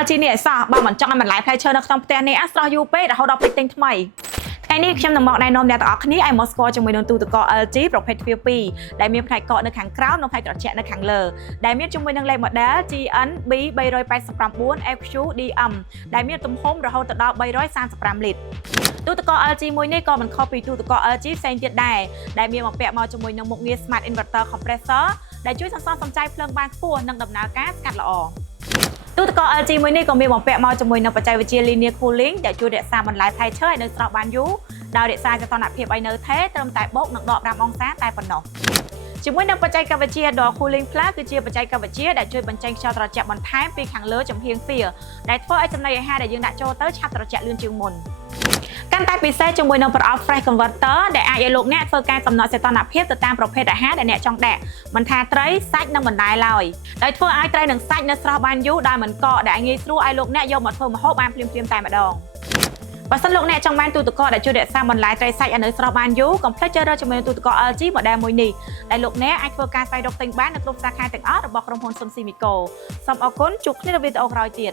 LG នេះអសោះបើមិនចង់ឲ្យបន្លែផ្លែឈើនៅក្នុងផ្ទះនេះអាស្រោះយូរពេករហូតដល់ពេញទិញថ្មីថ្ងៃនេះខ្ញុំនឹងមកណែនាំអ្នកទាំងអស់គ្នាឲ្យមកស្គាល់ជាមួយនឹងទូទឹកកក LG ប្រភេទទ្វារ2ដែលមានផ្នែកកកនៅខាងក្រោមនិងផ្នែកត្រជាក់នៅខាងលើដែលមានជាមួយនឹងលេខ model GNB 389 FQDM ដែលមានទំហំរហូតដល់335លីត្រទូទឹកកក LG មួយនេះក៏មិនខុសពីទូទឹកកក LG ផ្សេងទៀតដែរដែលមានបំពាក់មកជាមួយនឹងមុខងារ Smart Inverter Compressor ដែលជួយសន្សំសំចៃភ្លើងបានខ្ពស់និងដំណើរការស្កាត់ល្អទូទឹកកក LG មួយនេះក៏មានបំពាក់មកជាមួយនឹងបច្ចេកវិទ្យា Linear Cooling ដែលជួយរក្សាបន្លែផ្លែឈើឲ្យនៅស្រស់បានយូរដោយរក្សាសីតុណ្ហភាពឲ្យនៅថេរត្រឹមតែបូកនឹងដក5អង្សាតែប៉ុណ្ណោះជាមួយនឹងបច្ចេកវិទ្យា Door Cooling Plus គឺជាបច្ចេកវិទ្យាដែលជួយបញ្ចេញខ្យល់ត្រជាក់បន្ថែមពីខាងលើចំហៀងទ្វារដែលធ្វើឲ្យចំណីអាហារដែលយើងដាក់ចូលទៅឆាប់ត្រជាក់លឿនជាងមុនកាន់តែពិសេសជាមួយនឹងប្រអប់ Fresh Converter ដែលអាចឲ្យលោកអ្នកធ្វើការកំណត់សីតុណ្ហភាពទៅតាមប្រភេទអាហារដែលអ្នកចង់ដាក់មិនថាត្រីសាច់និងបន្លែឡើយដោយធ្វើឲ្យត្រីនិងសាច់នៅស្រស់បានយូរដោយមិនកកដែលងាយស្រួលឲ្យលោកអ្នកយកមកធ្វើម្ហូបបានភ្លាមៗតែម្ដងបើសិនលោកអ្នកចង់បានទូទឹកកកដែលជួយរក្សាបន្លែត្រីសាច់ឲ្យនៅស្រស់បានយូរកុំភ្លេចជ្រើសរើសជាមួយនឹងទូទឹកកក LG model មួយនេះដែលលោកអ្នកអាចធ្វើការស្វែងរកទិញបាននៅគ្រប់សាខាទាំងអស់របស់ក្រុមហ៊ុនស៊ុនស៊ីមីកូសូមអរគុណជួបគ្នានៅវីដេអូក្រោយទៀត